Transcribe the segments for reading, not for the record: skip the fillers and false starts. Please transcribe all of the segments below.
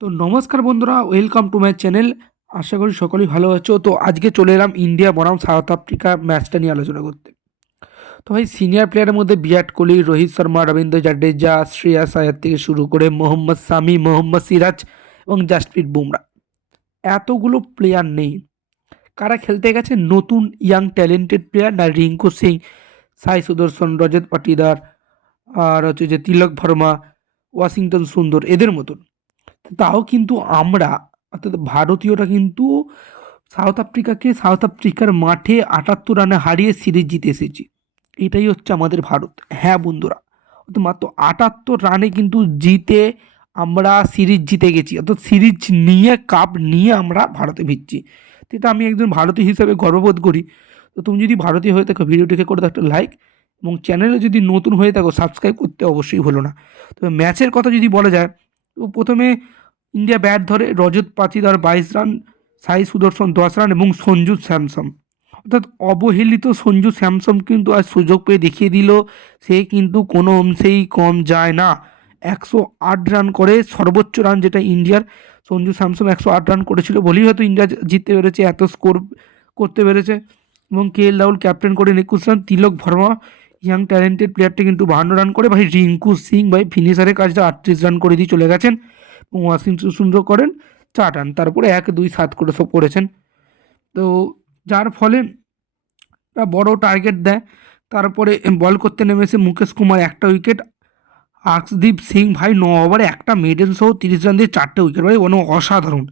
তো নমস্কার বন্ধুরা, ওয়েলকাম টু মাই চ্যানেল। আশা করি সকলেই ভালো আছো। তো আজকে চলে এলাম ইন্ডিয়া বনাম সাউথ আফ্রিকা ম্যাচটা নিয়ে আলোচনা করতে। তো ভাই, সিনিয়র প্লেয়ারের মধ্যে বিরাট কোহলি, রোহিত শর্মা, রবীন্দ্র জাডেজা, শ্রেয়াস আয়ার থেকে শুরু করে মোহাম্মদ সামি, মোহাম্মদ সিরাজ এবং জাসপ্রীত বুমরা, এতগুলো প্লেয়ার নেই। কারা খেলতে গেছে? নতুন ইয়াং ট্যালেন্টেড প্লেয়ার না রিঙ্কু সিং, সাই সুদর্শন, রজত পাটিদার, আর হচ্ছে যে তিলক ভার্মা, ওয়াশিংটন সুন্দর, এদের মতন। তাও কিন্তু আমরা, অর্থাৎ ভারতীয়রা কিন্তু সাউথ আফ্রিকার মাঠে 78 রানে হারিয়ে সিরিজ জিতে এসেছি। এটাই হচ্ছে আমাদের ভারত। হ্যাঁ বন্ধুরা, অর্থাৎ মাত্র 78 রানে কিন্তু জিতে আমরা সিরিজ জিতে গেছি, অর্থাৎ সিরিজ নিয়ে কাপ নিয়ে আমরা ভারতে ফিরছি। তো এটা আমি একজন ভারতীয় হিসেবে গর্ববোধ করি। তো তুমি যদি ভারতীয় হয়ে থাকো, ভিডিওটিকে করে দাও একটা লাইক, এবং চ্যানেলে যদি নতুন হয়ে থাকো সাবস্ক্রাইব করতে অবশ্যই ভুলো না। তবে ম্যাচের কথা যদি বলা যায়, তো প্রথমে ইন্ডিয়া ব্যাট ধরে, রজত পাতিদার 22 রান, সাই সুদর্শন 10 রান এবং সঞ্জু স্যামসন, অর্থাৎ অবহেলিত সঞ্জু স্যামসন কিন্তু আজ সুযোগ পেয়ে দেখিয়ে দিল সে কিন্তু কোনো অংশেই কম যায় না। 108 রান করে, সর্বোচ্চ রান যেটা ইন্ডিয়ার। সঞ্জু স্যামসন 108 রান করেছিল বলেই হয়তো ইন্ডিয়া জিততে পেরেছে, এত স্কোর করতে পেরেছে। এবং কে এল রাহুল ক্যাপ্টেন করে 21 রান। তিলক ভার্মা ইয়াং ট্যালেন্টেড প্লেয়ারটি কিন্তু 52 রান করে। ভাই রিঙ্কু সিং ভাই ফিনিশারের কাজটা 38 রান করে দিয়ে চলে গেছেন, এবং ওয়াশিংটন সুন্দর করেন 4 রান, তারপরে 1, 2, 7 করে সব করেছেন। তো যার ফলে বড় টার্গেট দেয়। তারপরে বল করতে নেমেছে মুকেশ কুমার, একটা উইকেট। আর্শদীপ সিং ভাই 9 ওভারে একটা মেডেন সহ 30 রান দিয়ে 4টে উইকেট, ভাই মানে অসাধারণ।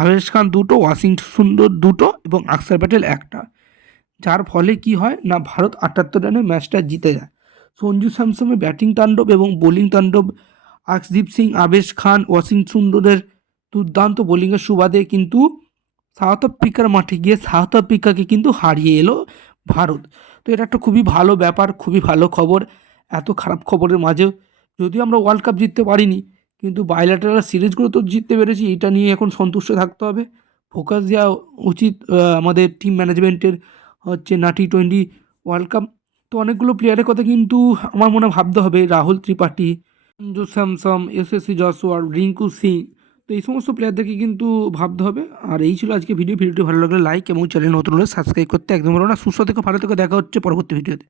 আবেশ খান 2টো, ওয়াশিংটন সুন্দর 2টো এবং আকসার প্যাটেল একটা। যার ফলে কি হয় না, ভারত 78 রানে ম্যাচটা জিতে যায়। সঞ্জু স্যামসনের ব্যাটিং তাণ্ডব এবং বোলিং তাণ্ডব, আর্শদীপ সিং, আবেশ খান, ওয়াশিংটন সুন্দরের দুর্দান্ত বোলিংয়ের সুবাদে কিন্তু সাউথ আফ্রিকার মাঠে গিয়ে সাউথ আফ্রিকাকে কিন্তু হারিয়ে এলো ভারত। তো এটা একটা খুবই ভালো ব্যাপার, খুবই ভালো খবর। এত খারাপ খবরের মাঝেও যদিও আমরা ওয়ার্ল্ড কাপ জিততে পারিনি, কিন্তু বাইল্যাটারাল সিরিজগুলো তো জিততে পেরেছি, এটা নিয়ে এখন সন্তুষ্ট থাকতে হবে। ফোকাস দেওয়া উচিত আমাদের টিম ম্যানেজমেন্টের, হচ্ছে না T20 ওয়ার্ল্ড কাপ। তো অনেকগুলো প্লেয়ারের কথা কিন্তু আমার মনে হয় ভাবতে হবে। রাহুল ত্রিপাঠী, সঞ্জু স্যামসন, SSC জয়সওয়াল, রিঙ্কু সিং, তো এই সমস্ত প্লেয়ারদেরকে কিন্তু ভাবতে হবে। আর এই ছিল আজকে ভিডিওটি ভালো লাগলে লাইক এবং চ্যানেল নতুন হলে সাবস্ক্রাইব করতে একদম বলো না। সুস্থ থেকে ভালো থেকে দেখা হচ্ছে পরবর্তী ভিডিওতে।